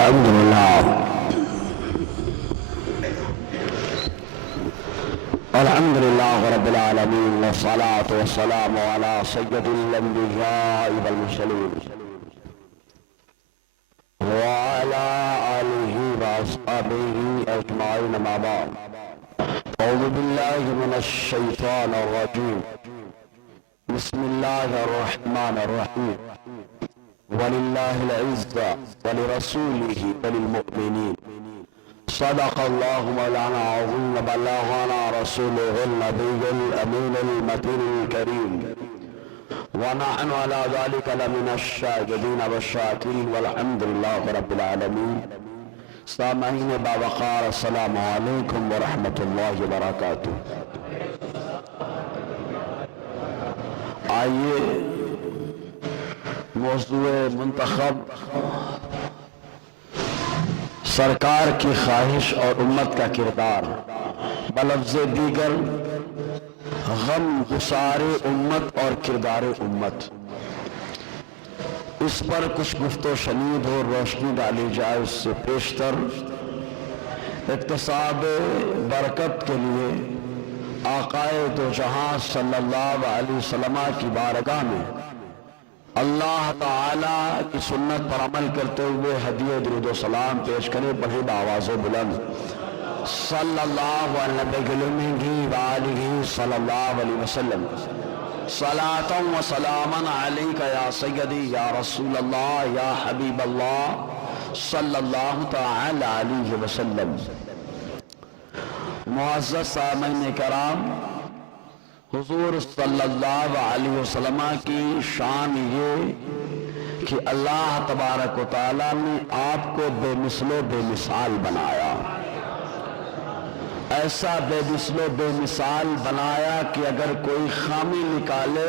الحمد لله رب العالمين والصلاة والسلام على سيد الأنبياء والمرسلين وعلى آله وأصحابه أجمعين ما بعد. أعوذ بالله من الشيطان الرجيم. بسم الله الرحمن الرحيم. ولله العزة ولرسوله وللمؤمنين. صدق الله مولانا العظيم وبلغنا رسوله النبي الأمين المتين الكريم ونحن على ذلك لمن الشاهدين والشاكرين والحمد لله رب العالمين. سامعین باوقار السلام علیکم ورحمۃ اللہ وبرکاتہ. آئیے موضوع منتخب سرکار کی خواہش اور امت کا کردار بلفظ دیگر غم گسار امت اور کردار امت، اس پر کچھ گفت و شنید اور روشنی ڈالی جائے. اس سے پیشتر اکتساب برکت کے لیے آقائے دو جہاں صلی اللہ علیہ وسلم کی بارگاہ میں اللہ تعالیٰ کی سنت پر عمل کرتے ہوئے ہدیہ درود و سلام پیش کرے. بڑی بآواز بلند صلی اللہ علیہ صلی اللہ علیہ وسلم. صلاۃ و سلاما علیک یا سیدی یا رسول اللہ یا حبیب اللہ صلی اللہ تعالی علیہ وسلم. معزز سامعین کرام، حضور صلی اللہ علیہ وسلم کی شان یہ کہ اللہ تبارک و تعالیٰ نے آپ کو بے مثل و بے مثال بنایا. ایسا بے مثل و بے مثال بنایا کہ اگر کوئی خامی نکالے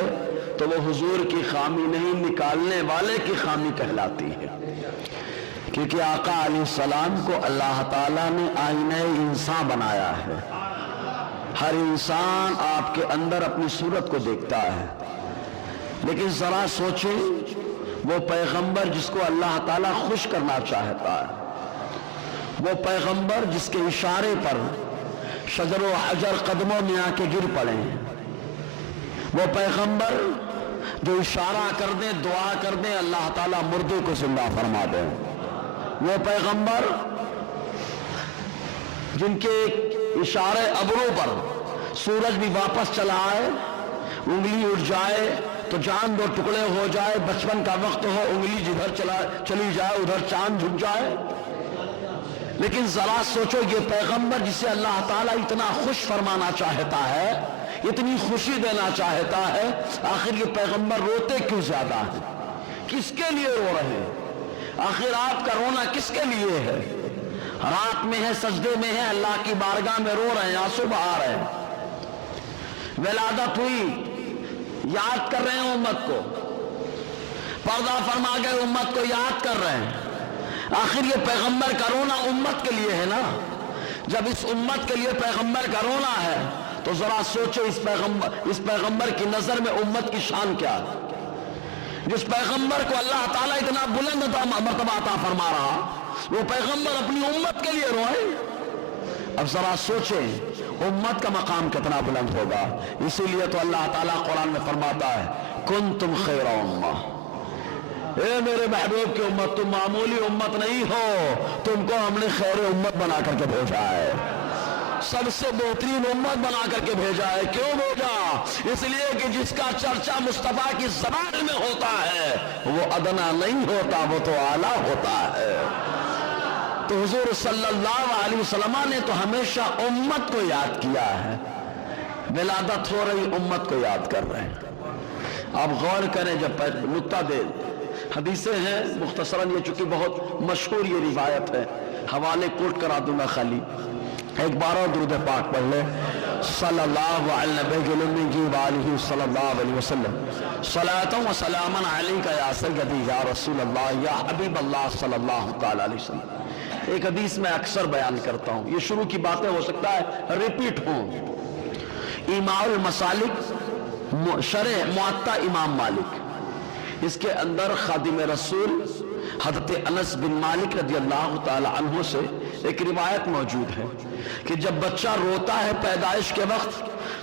تو وہ حضور کی خامی نہیں، نکالنے والے کی خامی کہلاتی ہے. کیونکہ آقا علیہ السلام کو اللہ تعالیٰ نے آئینہ انسان بنایا ہے. ہر انسان آپ کے اندر اپنی صورت کو دیکھتا ہے، لیکن ذرا سوچیں وہ پیغمبر جس کو اللہ تعالیٰ خوش کرنا چاہتا ہے، وہ پیغمبر جس کے اشارے پر شجر و حجر قدموں میں آ کے گر پڑے ہیں، وہ پیغمبر جو اشارہ کر دیں دعا کر دیں اللہ تعالیٰ مردے کو زندہ فرما دیں، وہ پیغمبر جن کے اشارے ابرو پر سورج بھی واپس چلا آئے، انگلی اٹھ جائے تو چاند دو ٹکڑے ہو جائے، بچپن کا وقت ہو انگلی جدھر چلی جائے ادھر چاند جھک جائے. لیکن ذرا سوچو یہ پیغمبر جسے اللہ تعالیٰ اتنا خوش فرمانا چاہتا ہے، اتنی خوشی دینا چاہتا ہے، آخر یہ پیغمبر روتے کیوں زیادہ ہیں؟ کس کے لیے رو رہے ہیں؟ آخر آپ کا رونا کس کے لیے ہے؟ رات میں ہے، سجدے میں ہے، اللہ کی بارگاہ میں رو رہے ہیں، آنسو بہا رہے ہیں. ولادت ہوئی، یاد کر رہے ہیں امت کو، پردہ فرما گئے امت کو یاد کر رہے ہیں. آخر یہ پیغمبر کا رونا امت کے لیے ہے نا. جب اس امت کے لیے پیغمبر کا رونا ہے تو ذرا سوچو اس پیغمبر کی نظر میں امت کی شان کیا ہے. جس پیغمبر کو اللہ تعالیٰ اتنا بلند مرتبہ عطا فرما رہا، وہ پیغمبر اپنی امت کے لیے روئے. اب ذرا سوچیں امت کا مقام کتنا بلند ہوگا. اسی لیے تو اللہ تعالیٰ قرآن میں فرماتا ہے کنتم خیر امہ، اے میرے محبوب کی امت تم معمولی امت نہیں ہو، تم کو ہم نے خیر امت بنا کر کے بھیجا ہے، سب سے بہترین امت بنا کر کے بھیجا ہے. کیوں بھیجا؟ اس لیے کہ جس کا چرچا مصطفیٰ کی زبان میں ہوتا ہے وہ ادنا نہیں ہوتا، وہ تو اعلیٰ ہوتا ہے. تو حضور صلی اللہ علیہ وسلم نے تو ہمیشہ امت کو یاد کیا ہے. ولادت ہو رہی امت کو یاد کر رہے ہیں. آپ غور کریں، جب نقطہ دے حدیثیں ہیں مختصراً، یہ چونکہ بہت مشہور یہ روایت ہے، حوالے کوٹ کرا دوں گا، خالی ایک بار اور درود پاک پڑھ لیں صلی اللہ علیہ صلی اللہ علیہ وسلم. صلاۃ و سلاما علیک یا سیدی یا رسول اللہ یا حبیب اللہ صلی اللہ تعالی علیہ وسلم. ایک حدیث میں اکثر بیان کرتا ہوں، یہ شروع کی باتیں ہو سکتا ہے ریپیٹ ہوں. ایماء المسالک شرح معطا امام مالک، اس کے اندر خادم رسول حضرت انس بن مالک رضی اللہ تعالی عنہ سے ایک روایت موجود ہے کہ جب بچہ روتا ہے پیدائش کے وقت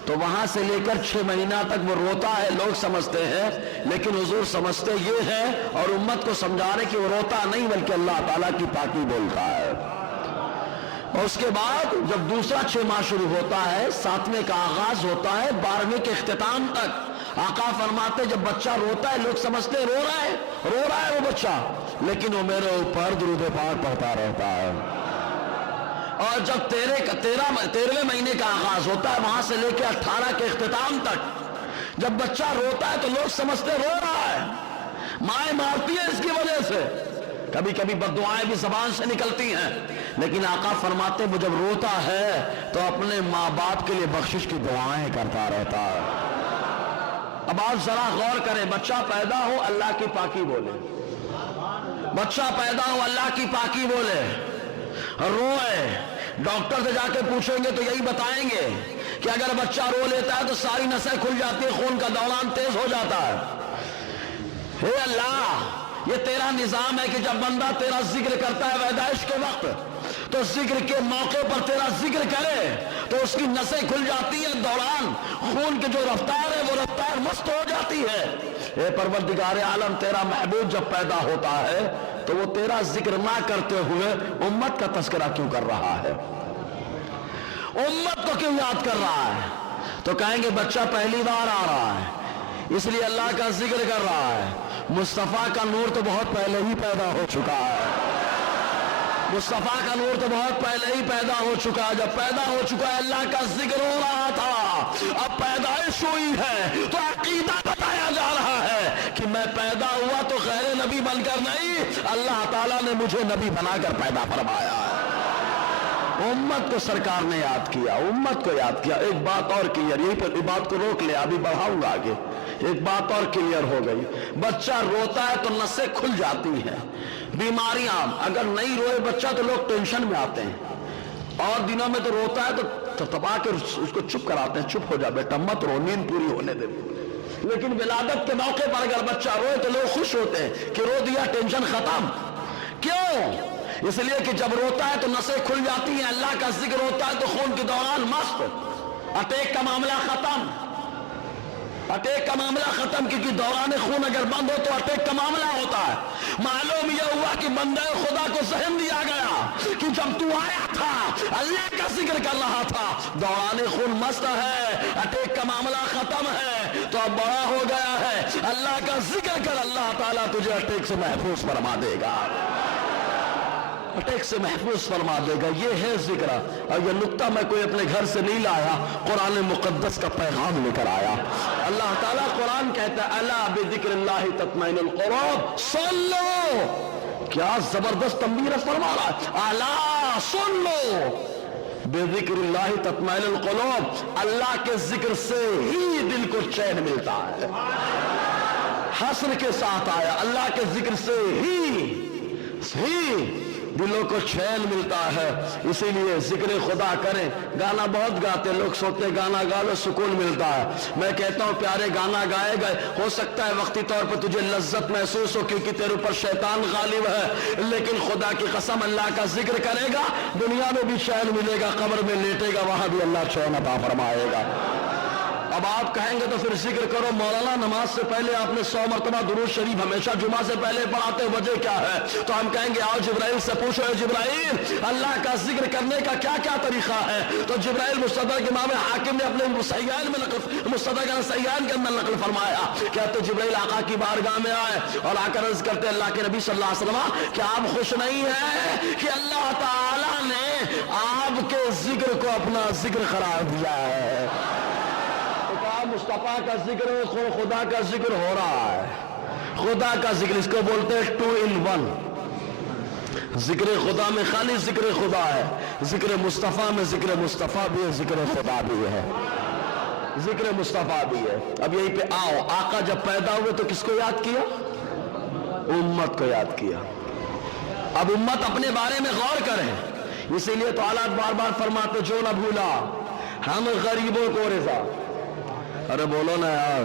تو وہاں سے لے کر 6 مہینہ تک وہ روتا ہے، لوگ سمجھتے ہیں، لیکن حضور سمجھتے یہ ہے اور امت کو سمجھا رہے کہ وہ روتا نہیں بلکہ اللہ تعالیٰ کی پاکی بولتا ہے۔ اور اس کے بعد جب دوسرا 6 ماہ شروع ہوتا ہے، 7ویں کا آغاز ہوتا ہے، 12ویں کے اختتام تک آقا فرماتے جب بچہ روتا ہے لوگ سمجھتے رو رہا ہے وہ بچہ، لیکن وہ میرے اوپر درود پاک پڑھتا رہتا ہے۔ اور جب 13ویں مہینے کا آغاز ہوتا ہے وہاں سے لے کے 18 کے اختتام تک جب بچہ روتا ہے تو لوگ سمجھتے رو رہا ہے، مائیں مارتی ہیں اس کی وجہ سے، کبھی کبھی بددعائیں بھی زبان سے نکلتی ہیں، لیکن آقا فرماتے وہ جب روتا ہے تو اپنے ماں باپ کے لیے بخشش کی دعائیں کرتا رہتا ہے۔ اب آپ ذرا غور کریں، بچہ پیدا ہو اللہ کی پاکی بولے، بچہ پیدا ہو اللہ کی پاکی بولے، روئے، ڈاکٹر سے جا کے پوچھیں گے تو یہی بتائیں گے کہ اگر بچہ رو لیتا ہے تو ساری نسیں کھل جاتی ہے، خون کا دوران تیز ہو جاتا ہے۔ اے اللہ، یہ تیرا نظام ہے کہ جب بندہ تیرا ذکر کرتا ہے پیدائش کے وقت تو ذکر کے موقع پر تیرا ذکر کرے تو اس کی نسیں کھل جاتی ہیں، دوران خون کی جو رفتار ہے وہ رفتار مست ہو جاتی ہے۔ اے پروردگار عالم، تیرا محبوب جب پیدا ہوتا ہے تو وہ تیرا ذکر نہ کرتے ہوئے امت کا تذکرہ کیوں کر رہا ہے، امت کو کیوں یاد کر رہا ہے؟ تو کہیں گے بچہ پہلی بار آ رہا ہے اس لیے اللہ کا ذکر کر رہا ہے۔ مصطفیٰ کا نور تو بہت پہلے ہی پیدا ہو چکا ہے، مصطفیٰ کا نور تو بہت پہلے ہی پیدا ہو چکا ہے، جب پیدا ہو چکا ہے اللہ کا ذکر ہو رہا تھا، اب پیدائش ہوئی ہے تو عقیدہ بتایا جا رہا ہے کہ میں پیدا ہوا تو غیر نبی بن کر نہیں، اللہ تعالیٰ نے مجھے نبی بنا کر پیدا فرمایا ہے۔ امت کو سرکار نے یاد کیا، امت کو یاد کیا۔ ایک بات اور کلیئر، یہی پر بات کو روک لے، ابھی بڑھاؤں گا آگے۔ ایک بات اور کلیئر ہو گئی، بچہ روتا ہے تو نسیں کھل جاتی ہیں، بیماریاں، اگر نہیں روئے بچہ تو لوگ ٹینشن میں آتے ہیں، اور دنوں میں تو روتا ہے تو تبا کے اس کو چپ کراتے ہیں، چپ ہو جا بیٹا مت رو، نیند پوری ہونے دے۔ لیکن ولادت کے موقع پر اگر بچہ روئے تو لوگ خوش ہوتے ہیں کہ رو دیا، ٹینشن ختم۔ کیوں؟ اس لیے کہ جب روتا ہے تو نسیں کھل جاتی ہیں، اللہ کا ذکر ہوتا ہے تو خون کے دوران مست، اٹیک کا معاملہ ختم، اٹیک کا معاملہ ختم، کیونکہ دوران خون اگر بند ہو تو اٹیک کا معاملہ ہوتا ہے۔ معلوم یہ ہوا کہ بندہ خدا کو ذہن دیا گیا کہ جب تو آیا تھا اللہ کا ذکر کر رہا تھا، دوران خون مست ہے، اٹیک کا معاملہ ختم ہے، تو اب بڑا ہو گیا ہے، اللہ کا ذکر کر، اللہ تعالیٰ تجھے اٹیک سے محفوظ فرما دے گا، اٹیک سے محفوظ فرما دے گا۔ یہ ہے ذکر، اور یہ نقطہ میں کوئی اپنے گھر سے نہیں لایا، قرآن مقدس کا پیغام لے کر آیا۔ اللہ تعالیٰ قرآن کہتا ہے الا بذکر اللہ تطمئن القلوب، سن لو، کیا زبردست تنبیہ فرما رہا ہے، الا سن لو بذکر اللہ تطمئن القلوب، اللہ کے ذکر سے ہی دل کو چین ملتا ہے۔ حسر کے ساتھ آیا، اللہ کے ذکر سے ہی دلوں کو چین ملتا ہے، اسی لیے ذکر خدا کریں۔ گانا بہت گاتے، لوگ سوچتے گانا گا لو سکون ملتا ہے، میں کہتا ہوں پیارے گانا گائے گئے، ہو سکتا ہے وقتی طور پر تجھے لذت محسوس ہو کیونکہ تیرے اوپر شیطان غالب ہے، لیکن خدا کی قسم اللہ کا ذکر کرے گا دنیا میں بھی چین ملے گا، قبر میں لیٹے گا وہاں بھی اللہ چین عطا فرمائے گا۔ اب آپ کہیں گے تو پھر ذکر کرو مولانا، نماز سے پہلے آپ نے 100 مرتبہ درود شریف ہمیشہ جمعہ سے پہلے پڑھاتے، وجہ کیا ہے؟ تو ہم کہیں گے آؤ جبرائیل سے پوچھو، اے جبرائیل اللہ کا ذکر کرنے کا کیا کیا طریقہ ہے؟ تو جبرائیل مستدرک امام حاکم نے اپنے مستدرک سیان کے اندر نقل فرمایا، کہتے جبرائیل آقا کی بارگاہ میں آئے اور آ کر عرض کرتے اللہ کے نبی صلی اللہ علیہ وسلم کہ آپ خوش نہیں ہیں کہ اللہ تعالیٰ نے آپ کے ذکر کو اپنا ذکر قرار دیا ہے؟ مصطفیٰ کا ذکر خدا کا ذکر ہو رہا ہے، خدا کا ذکر، اس کو بولتے ہیں 2 in 1۔ ذکر خدا میں خالی ذکر خدا ہے، ذکر مصطفیٰ میں ذکر مصطفیٰ بھی ہے، ذکر خدا بھی ہے، ذکر مصطفیٰ بھی ہے۔ اب یہی پہ آؤ، آقا جب پیدا ہوئے تو کس کو یاد کیا؟ امت کو یاد کیا۔ اب امت اپنے بارے میں غور کریں، اسی لیے تو حالات بار بار فرماتے جو نہ بھولا ہم غریبوں کو رضا، ارے بولو نا یار،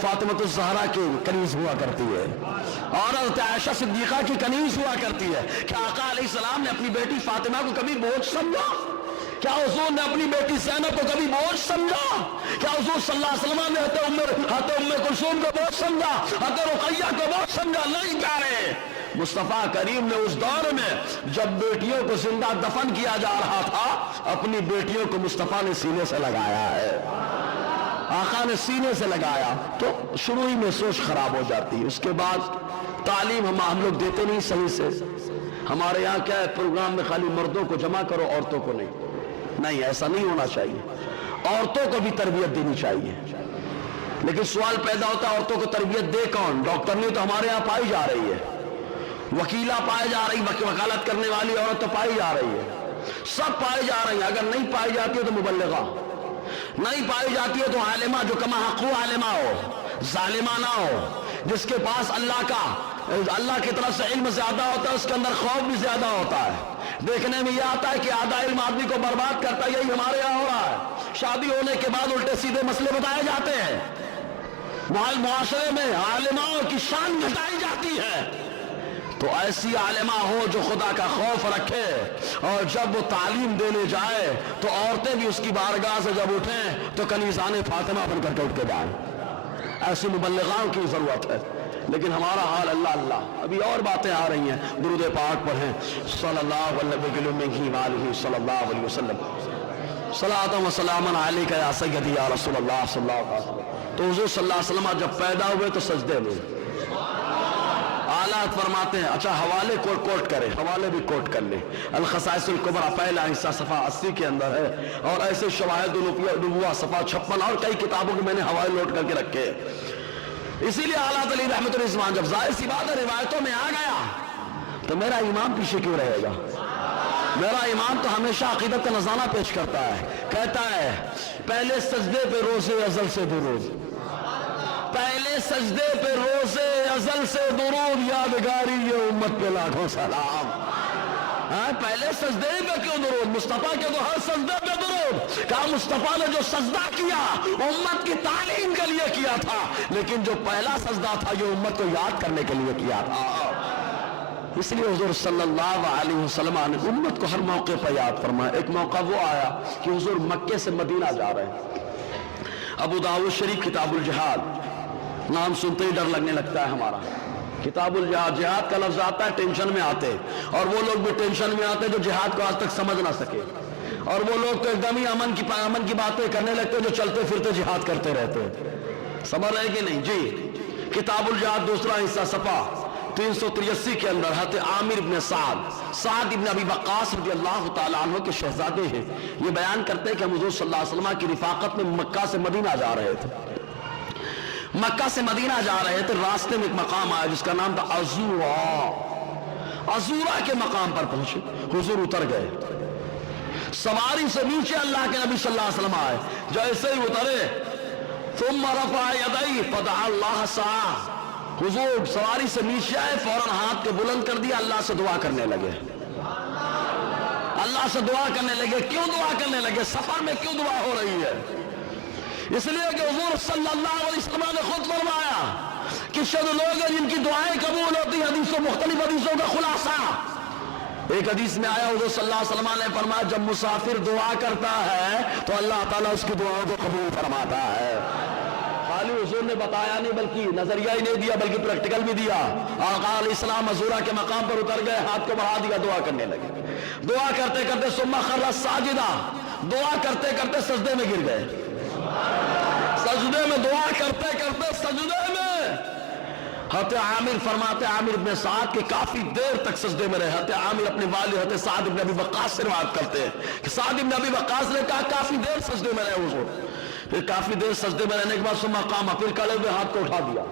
فاطمہ الزہرا کی کنیز ہوا کرتی ہے اور حضرت عائشہ صدیقہ کی کنیز ہوا کرتی ہے. کیا آقا علیہ السلام نے اپنی بیٹی فاطمہ کو کبھی بوجھ سمجھا؟ کیا حضور نے اپنی بیٹی زینب کو کبھی بوجھ سمجھا؟ کیا حضور صلی اللہ علیہ وسلم نے حضرت ام کلثوم کو بوجھ سمجھا؟ حضرت رقیہ کو بوجھ سمجھا؟ نہیں پیارے. مصطفیٰ کریم نے اس دور میں جب بیٹیوں کو زندہ دفن کیا جا رہا تھا اپنی بیٹیوں کو مصطفیٰ نے سینے سے لگایا ہے. آقا نے سینے سے لگایا تو شروع ہی میں سوچ خراب ہو جاتی ہے. اس کے بعد تعلیم ہم لوگ دیتے نہیں صحیح سے. ہمارے یہاں کیا ہے پروگرام میں خالی مردوں کو جمع کرو عورتوں کو نہیں ایسا نہیں ہونا چاہیے. عورتوں کو بھی تربیت دینی چاہیے. لیکن سوال پیدا ہوتا ہے عورتوں کو تربیت دے کون؟ ڈاکٹر نہیں تو ہمارے یہاں پائی جا رہی ہے, وکیلہ پائی جا رہی, وکالت کرنے والی عورت تو پائی جا رہی ہے, سب پائی جا رہی ہیں. اگر نہیں پائی جاتی ہے تو مبلغہ, نہیں پائی جاتی ہے تو عالمہ جو کما حقو عالمہ ہو, ظالمہ نہ ہو, جس کے پاس اللہ کی طرف سے علم زیادہ ہوتا ہے, اس کے اندر خوف بھی زیادہ ہوتا ہے. دیکھنے میں یہ آتا ہے کہ آدھا علم آدمی کو برباد کرتا ہے. یہی ہمارے یہاں ہو رہا ہے. شادی ہونے کے بعد الٹے سیدھے مسئلے بتائے جاتے ہیں, معاشرے میں عالماؤں کی شان گھٹائی جاتی ہے. تو ایسی عالمہ ہو جو خدا کا خوف رکھے, اور جب وہ تعلیم دینے جائے تو عورتیں بھی اس کی بارگاہ سے جب اٹھیں تو کنیزان فاطمہ بن کر کے اٹھ کے جائیں. ایسی مبلغاؤں کی ضرورت ہے. لیکن ہمارا حال اللہ. ابھی اور باتیں آ رہی ہیں, درود پاک پڑھیں صلی اللہ علیہ صلی اللہ علیہ وسلم, صلاۃ و سلام علیک یا سیدی یا رسول اللہ صلی اللہ علیہ وسلم. تو حضور صلی اللہ علیہ وسلم جب پیدا ہوئے تو سجدے میں آلات فرماتے ہیں. اچھا حوالے کوٹ کرے, حوالے بھی کوٹ کر لیں. الخصائص الکبریٰ پہلا حصہ صفحہ 80 کے اندر ہے, اور ایسے شواہد النبوہ صفحہ 56 اور کئی کتابوں کے میں نے حوالے لوٹ کر کے رکھے. اسی لیے اعلیٰ علی رحمت الرحمان جب ظاہر سی بات ہے روایتوں میں آ گیا تو میرا امام پیچھے کیوں رہے گا؟ میرا امام تو ہمیشہ عقیدت کا نذرانہ پیش کرتا ہے. کہتا ہے پہلے سجدے پہ روزے ازل سے درود, پہلے سجدے پہ روزے ازل سے درود, یادگاری یہ امت پہ لاکھوں سلام. پہلے سجدے پہ کیوں درود؟ مصطفیٰ کے تو ہر سجدے پہ درود. کہا مصطفیٰ نے جو سجدہ کیا امت کی تعلیم کے لیے کیا تھا, لیکن جو پہلا سجدہ تھا یہ امت کو یاد کرنے کے لیے کیا تھا. اس لیے حضور صلی اللہ علیہ وسلم نے امت کو ہر موقع پر یاد فرمایا. ایک موقع وہ آیا کہ حضور مکے سے مدینہ جا رہے ہیں. ابو داؤد شریف کتاب الجہاد نام سنتے ہی ڈر لگنے لگتا ہے ہمارا. کتاب الجہاد, جہاد کا لفظ آتا ہے ٹینشن میں آتے, اور وہ لوگ بھی ٹینشن میں آتے جو جہاد کو آج تک سمجھ نہ سکے, اور وہ لوگ تو ایک دم ہی امن کی باتیں کرنے لگتے جو چلتے پھرتے جہاد کرتے رہتے. سمجھ رہے کہ نہیں جی؟ کتاب الجہاد دوسرا حصہ صفحہ 383 کے اندر حضرت عامر ابن سعد ابن ابی وقاص رضی اللہ تعالیٰ عنہ کے شہزادے ہیں. یہ بیان کرتے ہیں کہ ہم حضور صلی اللہ علیہ وسلم کی رفاقت میں مکہ سے مدینہ جا رہے تھے. مکہ سے مدینہ جا رہے تھے, راستے میں ایک مقام آیا جس کا نام تھا عزورہ کے مقام پر پہنچے. حضور اتر گئے, سواری سے نیچے اللہ کے نبی صلی اللہ علیہ وسلم آئے. جیسے ہی اترے ثم رفع یدیہ فدعا اللہ سعی, حضور سواری سے نیچے آئے, فوراً ہاتھ کو بلند کر دیا, اللہ سے دعا کرنے لگے. اللہ سے دعا کرنے لگے. کیوں دعا کرنے لگے؟ سفر میں کیوں دعا ہو رہی ہے؟ اس لیے کہ حضور صلی اللہ علیہ وسلم نے خود فرمایا کہ شد لوگ ہیں جن کی دعائیں قبول ہوتی ہیں. مختلف حدیثوں کا خلاصہ ایک حدیث میں آیا, حضور صلی اللہ علیہ وسلم نے فرمایا جب مسافر دعا کرتا ہے تو اللہ تعالیٰ اس کی دعاؤں کو قبول فرماتا ہے. خالی حضور نے بتایا نہیں بلکہ نظریہ ہی نہیں دیا بلکہ پریکٹیکل بھی دیا. آقا علیہ السلام عزورہ کے مقام پر اتر گئے, ہاتھ کو بڑھا دیا, دعا کرنے لگے. دعا کرتے کرتے ثم خر ساجدا, دعا کرتے کرتے سجدے میں گر گئے. سجدے میں دعا کرتے کرتے سجدے میں حضرت عامر فرماتے, عامر ابن سعد کے کافی دیر تک سجدے میں رہے. حضرت عامر اپنے والد حضرت سعد ابن ابی وقاص سے روایت کرتے ہیں کہ سعد ابن ابی وقاص نے کہا کافی دیر سجدے میں رہے حضور. پھر کافی دیر سجدے میں رہنے کے بعد ثم قام, پھر کھڑے ہوئے ہاتھ کو اٹھا دیا.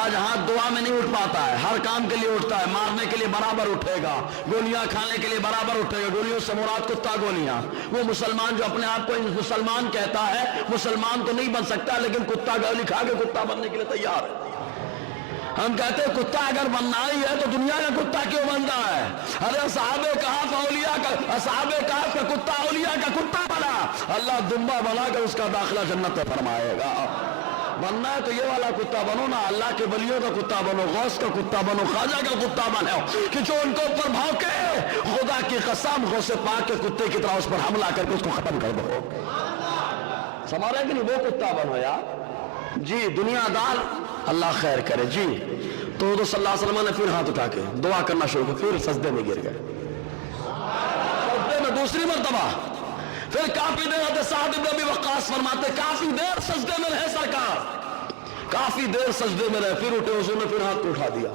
آج ہاتھ دعا میں نہیں اٹھ پاتا ہے, ہر کام کے لیے اٹھتا ہے. مارنے کے لیے برابر اٹھے گا, گولیاں کھانے کے لیے برابر اٹھے گا. گولیوں سے مراد کتا گولیاں. وہ مسلمان جو اپنے آپ کو مسلمان کہتا ہے, مسلمان تو نہیں بن سکتا لیکن کتا گولی کھا کے کتا بننے کے لیے تیار ہے. ہم کہتے ہیں کتا اگر بننا ہی ہے تو دنیا کا کتا کیوں بن رہا ہے؟ ارے اصحاب کہف کا کتا اولیاء کا کتا بنا، اللہ دمبا بنا کر اس کا داخلہ جنت میں فرمائے گا۔ بننا ہے تو یہ والا کتا بنو نا، اللہ کے ولیوں کا کتا بنو، غوث کا کتا بنو، خواجہ کا کتا بنو کہ جو ان کے اوپر بھونکے، خدا کی قسم غوث پاک کے کتے کی طرح اس پر حملہ کر کے اس کو ختم کر دو۔ سمجھ رہے کہ نہیں؟ وہ کتا بنو یار جی، دنیا دار اللہ خیر کرے جی۔ تو حضور صلی اللہ علیہ وسلم نے پھر ہاتھ اٹھا کے دعا کرنا شروع کیا، پھر سجدے میں گر گئے، سجدے میں دوسری مرتبہ۔ پھر کافی دیر حضرت سعد بن ابی وقاص فرماتے کافی دیر سجدے میں رہے سرکار، کافی دیر سجدے میں رہے، پھر اٹھے، حضور نے پھر ہاتھ اٹھا دیا۔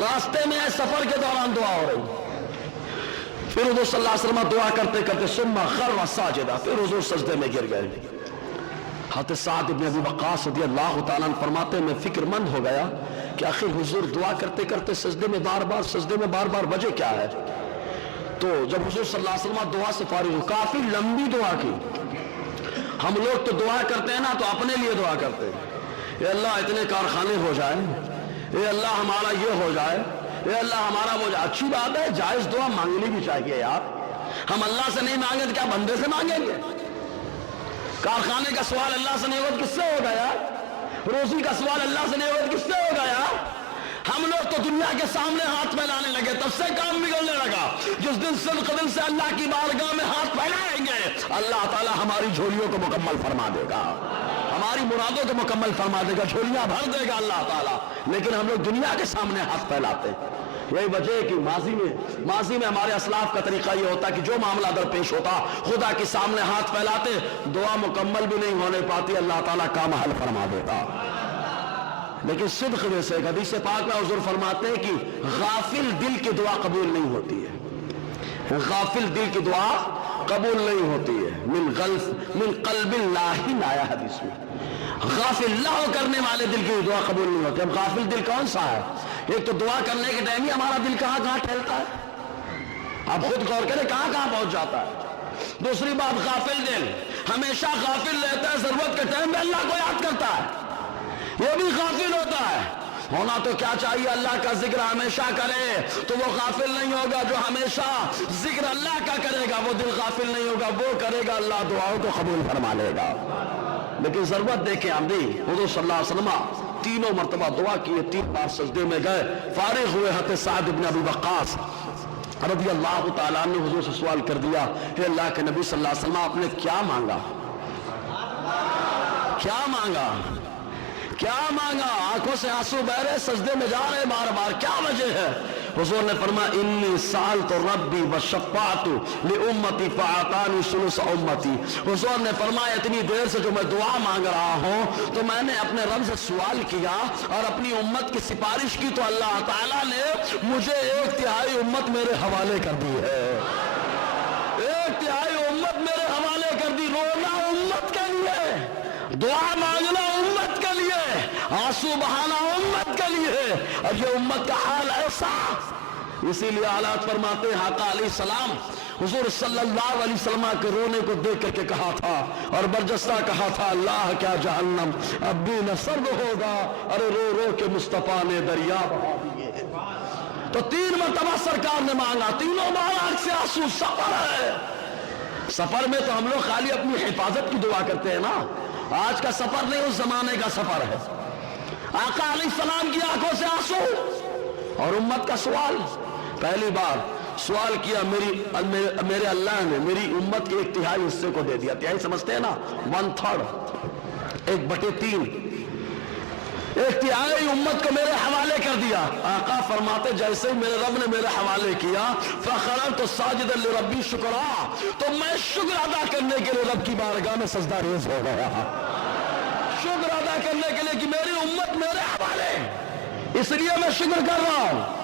راستے میں سفر کے دوران دعا ہو رہی، پھر حضور صلی اللہ علیہ وسلم دعا کرتے کرتے ثم خر ساجدا، پھر حضور سجدے میں گر گئے۔ حضرت سعد بن ابی وقاص رضی اللہ تعالیٰ عنہ فرماتے میں فکر مند ہو گیا کہ آخر حضور دعا کرتے کرتے سجدے میں بار بار وجہ کیا ہے؟ تو جب حضور صلی اللہ علیہ وسلم دعا سے فارغ ہو، کافی لمبی دعا کی۔ ہم لوگ تو دعا کرتے ہیں نا تو اپنے لیے دعا کرتے ہیں، اے اللہ اتنے کارخانے ہو جائیں، اے اللہ ہمارا یہ ہو جائے، اے اللہ ہمارا وہ جائے۔ اچھی بات ہے، جائز دعا مانگنی بھی چاہیے یار۔ ہم اللہ سے نہیں مانگیں تو کیا بندے سے مانگیں گے؟ کارخانے کا سوال اللہ سے نہیں ہوگا کس سے ہوگا یار؟ روزی کا سوال اللہ سے نہیں ہوگا کس سے ہوگا یار؟ ہم لوگ تو دنیا کے سامنے ہاتھ پھیلانے لگے، تب سے کام بگڑنے لگا۔ جس دن صدق دل سے اللہ کی بارگاہ میں ہاتھ پھیلائیں گے، اللہ تعالیٰ ہماری جھولیوں کو مکمل فرما دے گا، ہماری مرادوں کو مکمل فرما دے گا، جھولیاں بھر دے گا اللہ تعالیٰ۔ لیکن ہم لوگ دنیا کے سامنے ہاتھ پھیلاتے ہیں۔ یہی وجہ ہے کہ ماضی میں ہمارے اسلاف کا طریقہ یہ ہوتا کہ جو معاملہ درپیش ہوتا خدا کے سامنے ہاتھ پھیلاتے، دعا مکمل بھی نہیں ہونے پاتی، اللہ تعالیٰ کام حل فرما دیتا۔ لیکن صدق میں سے حدیث پاک میں حضور فرماتے ہیں کہ غافل دل کی دعا قبول نہیں ہوتی ہے، غافل دل کی دعا قبول نہیں ہوتی ہے۔ من قلب لاہن آیا حدیث میں، غافل لاہو کرنے والے دل کی دعا قبول نہیں ہوتی۔ اب غافل دل کون سا ہے؟ ایک تو دعا کرنے کے ٹائم ہی ہمارا دل کہاں ٹھہرتا ہے، آپ خود غور کریں کہاں پہنچ جاتا ہے۔ دوسری بات، غافل دل ہمیشہ غافل رہتا ہے، ضرورت کے ٹائم میں اللہ کو یاد کرتا ہے، یہ بھی غافل ہوتا ہے۔ ہونا تو کیا چاہیے؟ اللہ کا ذکر ہمیشہ کرے تو وہ غافل نہیں ہوگا۔ جو ہمیشہ ذکر اللہ کا کرے گا وہ دل غافل نہیں ہوگا، وہ کرے گا اللہ دعاؤں کو قبول فرما لے گا۔ لیکن ضرورت دیکھیں عمدی، حضور صلی اللہ علیہ وسلم تینوں مرتبہ دعا کیے، 3 بار سجدے میں گئے، فارغ ہوئے۔ حضرت سعد بن ابی وقاص رضی اللہ تعالیٰ عنہ نے حضور سے سوال کر دیا، اے اللہ کے نبی صلی اللہ علیہ وسلم آپ نے کیا مانگا؟ کیا مانگا؟ کیا مانگا؟ آنکھوں سے آنسو بہ رہے، سجدے میں جا رہے بار بار، کیا وجہ ہے؟ حضور نے فرمایا انی سألت ربی وشفعت لامتی فاعطانی ثلث امتی۔ حضور نے فرمایا اتنی دیر سے جو میں دعا مانگ رہا ہوں تو میں نے اپنے رب سے سوال کیا اور اپنی امت کی سفارش کی تو اللہ تعالیٰ نے مجھے 1/3 امت میرے حوالے کر دی ہے، 1/3 امت میرے حوالے کر دی۔ رونا امت کے لیے، دعا مانگنا امت کے لیے، آنسو بہانا امت کے لیے، اور یہ امت کا حال ایسا۔ اسی لیے حالات فرماتے ہیں آقا علیہ السلام حضور صلی اللہ علیہ وسلم کے رونے کو دیکھ کر کے کہا تھا اور برجستہ کہا تھا، اللہ کیا جہنم اب بھی نہ سرد ہوگا، ارے رو رو کے مصطفیٰ نے دریا بہا دیے۔ تو 3 مرتبہ سرکار نے مانگا، تینوں بار آنکھ سے آنسو۔ سفر ہے، سفر میں تو ہم لوگ خالی اپنی حفاظت کی دعا کرتے ہیں نا، آج کا سفر نہیں اس زمانے کا سفر ہے۔ آقا علیہ السلام کی آنکھوں سے آنسو اور امت کا سوال۔ پہلی بار سوال کیا، میرے اللہ نے میری امت کے 1/3 حصے کو دے دیا۔ تہائی سمجھتے ہیں نا، 1/3، 1/3، 1/3 امت کو میرے حوالے کر دیا۔ آقا فرماتے جیسے ہی میرے رب نے میرے حوالے کیا، فخررت ساجدا لربی شکرا، تو میں شکر ادا کرنے کے لیے رب کی بارگاہ میں سجدہ ریز ہو گیا، شکر ادا کرنے کے لیے کہ میری امت میرے حوالے، اس لیے میں شکر کر رہا ہوں۔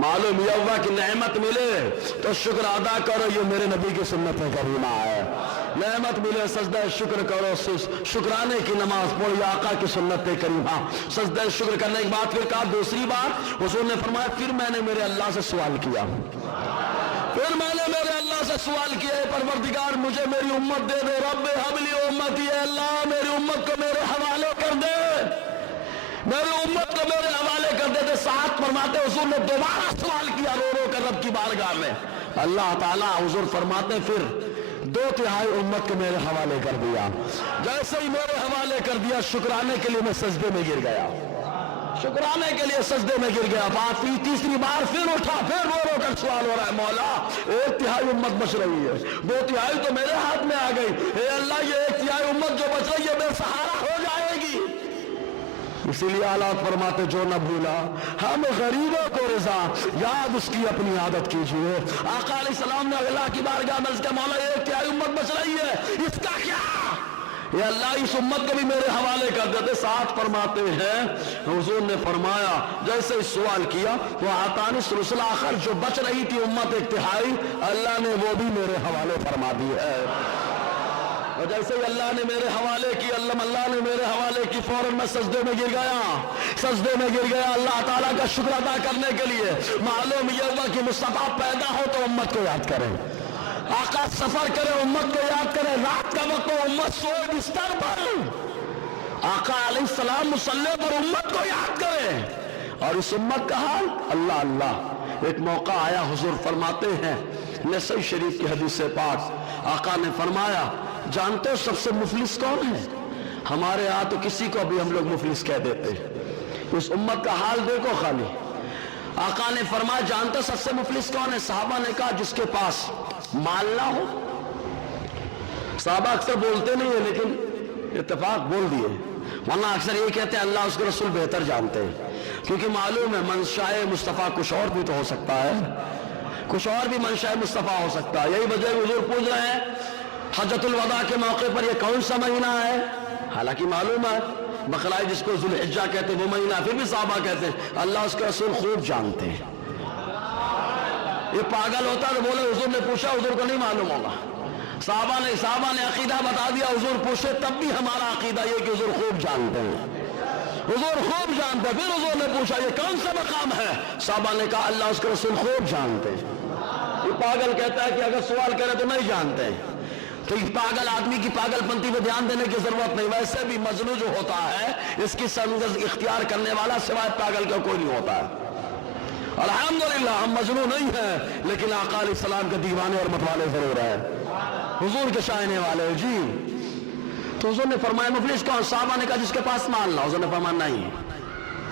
معلوم یہ ہوا کہ نعمت ملے تو شکر ادا کرو، یہ میرے نبی کی سنت کریمہ ہے۔ نعمت ملے سجدہ شکر کرو، شکرانے کی نماز پڑھو، یہ آقا کی سنت کریمہ۔ سجدہ شکر کرنے کے بعد پھر کہا دوسری بار، حضور نے فرمایا پھر میں نے میرے اللہ سے سوال کیا، پھر میں نے میرے اللہ سے سوال کیا، اے پروردگار مجھے میری امت دے دے، رب حب لی امتی، اے اللہ میری امت کو میرے حوالے کر دے۔ میری امت کو میرے حوالے کر دیتے. ساتھ فرماتے حضور نے دوبارہ سوال کیا رو رو کر رب کی بارگاہ میں. اللہ تعالیٰ حضور فرماتے پھر 2/3 امت کو میرے حوالے کر دیا. جیسے ہی میرے حوالے کر دیا شکرانے کے لیے میں سجدے میں گر گیا. شکرانے کے لیے سجدے میں گر گیا. تیسری بار پھر اٹھا, پھر رو رو کر سوال ہو رہا ہے, مولا 1/3 امت بچ رہی ہے, 2/3 تو میرے ہاتھ میں آ گئی. اے اللہ یہ 1/3 امت جو بچ رہی ہے بے سہارا ہو جائے گی. اسی لیے اعلیٰ فرماتے جو نہ بھولا ہم غریبوں کو رضا, یاد اس کی اپنی عادت کیجئے. آقا علیہ السلام نے اللہ کی بارگاہ میں اس کا مولا 1/3 امت بچ رہی ہے, اس کا کیا؟ یہ اللہ اس امت کو بھی میرے حوالے کر دیتے. ساتھ فرماتے ہیں حضور نے فرمایا جیسے اس سوال کیا وہ آتانی سلسل آخر جو بچ رہی تھی امت 1/3 اللہ نے وہ بھی میرے حوالے فرما دی ہے. اور جیسے ہی اللہ نے میرے حوالے کی اللہ نے میرے حوالے کی فوراً میں سجدے میں گر گیا. سجدے میں گر گیا اللہ تعالیٰ کا شکر ادا کرنے کے لیے. معلوم یہ ہوا کہ مصطفیٰ پیدا ہو تو امت کو یاد کریں, آقا سفر کرے امت کو یاد کرے, رات کا وقت امت سوئے بستر پر, آقا علیہ السلام مصلی پر امت کو یاد کرے. اور اس امت کا حال اللہ اللہ. ایک موقع آیا حضور فرماتے ہیں نسائی شریف کی حدیث پاک, آقا نے فرمایا جانتے ہو سب سے مفلس کون ہے؟ ہمارے ہاں تو کسی کو بھی ہم لوگ مفلس کہہ دیتے. اس امت کا حال دیکھو خالی. آقا نے فرمایا جانتے ہو سب سے مفلس کون ہے؟ صحابہ نے کہا جس کے پاس مال نہ ہو. صحابہ اکثر بولتے نہیں ہیں لیکن اتفاق بول دیے, ورنہ اکثر یہ کہتے ہیں اللہ اس کے رسول بہتر جانتے ہیں, کیونکہ معلوم ہے منشاء مصطفیٰ کچھ اور بھی تو ہو سکتا ہے, کچھ اور بھی منشاء مصطفیٰ ہو سکتا ہے. یہی وجہ حضور پوچھ رہے ہیں حجۃ الوداع کے موقع پر یہ کون سا مہینہ ہے؟ حالانکہ معلوم ہے بقرعید جس کو ذوالحجہ کہتے ہیں وہ مہینہ, پھر بھی صحابہ کہتے ہیں اللہ اس کے رسول خوب جانتے ہیں. یہ پاگل ہوتا ہے تو بولے حضور نے پوچھا, حضور کو نہیں معلوم ہوگا. صحابہ نے عقیدہ بتا دیا, حضور پوچھے تب بھی ہمارا عقیدہ یہ کہ حضور خوب جانتے ہیں, حضور خوب جانتے ہیں. پھر حضور نے پوچھا یہ کون سا مقام ہے؟ صحابہ نے کہا اللہ اس کے رسول خوب جانتے ہیں. یہ پاگل کہتا ہے کہ اگر سوال کرے تو نہیں جانتے, تو اس پاگل آدمی کی پاگل پنتی پہ دھیان دینے کی ضرورت نہیں. ویسے بھی مجنون جو ہوتا ہے اس کی سمجھ اختیار کرنے والا سوائے پاگل کا کوئی نہیں ہوتا ہے. الحمدللہ ہم مجنون نہیں ہیں لیکن آقا علیہ السلام کے دیوانے اور متوالے ضرور ہیں, حضور کے شائنے والے. جی تو حضور نے فرمایا مفلس کون؟ صحابہ نے کہا جس کے پاس مال نہ. حضور نے فرمایا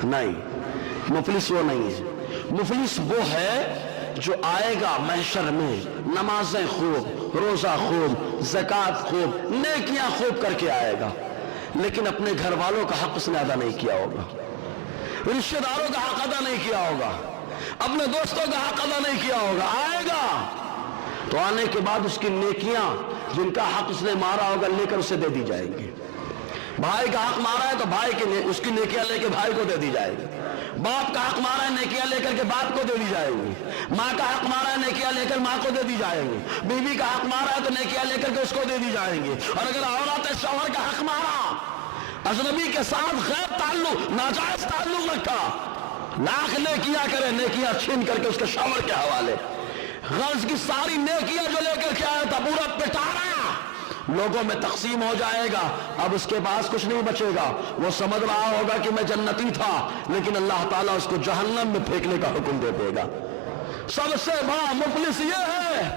نہیں, مفلس وہ نہیں ہے. مفلس وہ ہے جو آئے گا محشر میں نمازیں خوب, روزہ خوب, زکوٰۃ خوب, نیکیاں خوب کر کے آئے گا, لیکن اپنے گھر والوں کا حق اس نے ادا نہیں کیا ہوگا, رشتہ داروں کا حق ادا نہیں کیا ہوگا, اپنے دوستوں کا حق ادا نہیں کیا ہوگا. آئے گا تو آنے کے بعد اس کی نیکیاں جن کا حق اس نے مارا ہوگا لے کر اسے دے دی جائیں گی. بھائی کا حق مارا ہے تو بھائی کی اس کی نیکیاں لے کے بھائی کو دے دی جائے گی. باپ کا حق مارا ہے نیکیاں لے کر کے باپ کو دے دی جائیں گی. ماں کا حق مارا ہے نیکیاں لے کر ماں کو دے دی جائیں گی. بیوی کا حق مارا ہے تو نیکیاں لے کر کے اس کو دے دی جائیں گی. اور اگر عورت شوہر کا حق مارا, اجنبی کے ساتھ غیر تعلق, ناجائز تعلق رکھا, لاکھ نیکیاں کرے, نیکیاں چھین کر کے اس کے شوہر کے حوالے, غرض کی ساری نیکیاں جو لے کر کے آیا تھا پورا پٹانا لوگوں میں تقسیم ہو جائے گا. اب اس کے پاس کچھ نہیں بچے گا. وہ سمجھ رہا ہوگا کہ میں جنتی تھا, لیکن اللہ تعالیٰ اس کو جہنم میں پھینکنے کا حکم دے دے گا. سب سے بڑا مفلس یہ ہے.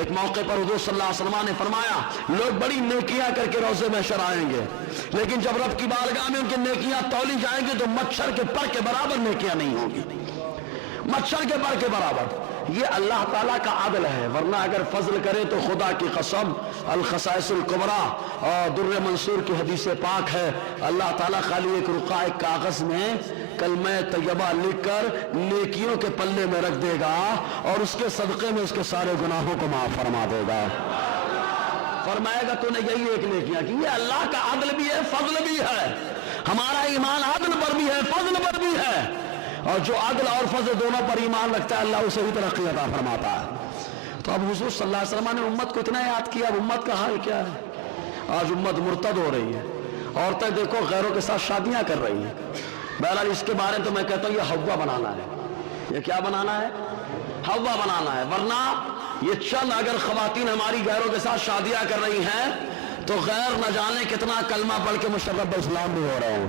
ایک موقع پر حضور صلی اللہ علیہ وسلم نے فرمایا لوگ بڑی نیکیاں کر کے روزے محشر آئیں گے, لیکن جب رب کی بارگاہ میں ان کی نیکیاں تولی جائیں گی تو مچھر کے پر کے برابر نیکیاں نہیں ہوں گی, مچھر کے پر کے برابر. یہ اللہ تعالیٰ کا عدل ہے, ورنہ اگر فضل کرے تو خدا کی قسم الخصائص الکبریٰ اور در منصور کی حدیث پاک ہے, اللہ تعالیٰ خالی ایک رقعہ ایک کاغذ میں کلمہ طیبہ لکھ کر نیکیوں کے پلے میں رکھ دے گا اور اس کے صدقے میں اس کے سارے گناہوں کو معاف فرما دے گا. فرمائے گا تو نے یہی ایک نیکیاں کی. یہ اللہ کا عدل بھی ہے, فضل بھی ہے. ہمارا ایمان عدل پر بھی ہے, فضل پر بھی ہے, اور جو عدل اور فضل دونوں پر ایمان رکھتا ہے اللہ اسے بھی ترقی عطا فرماتا ہے. تو اب حضور صلی اللہ علیہ وسلم نے امت کو اتنا یاد کیا. اب امت کا حال کیا ہے؟ آج امت مرتد ہو رہی ہے. عورتیں دیکھو غیروں کے ساتھ شادیاں کر رہی ہیں. بہرحال اس کے بارے میں تو میں کہتا ہوں یہ ہوا بنانا ہے. یہ کیا بنانا ہے؟ ہوا بنانا ہے. ورنہ یہ چند اگر خواتین ہماری غیروں کے ساتھ شادیاں کر رہی ہیں تو غیر نہ جانے کتنا کلمہ پڑھ کے مشرف اسلام بھی ہو رہے ہیں.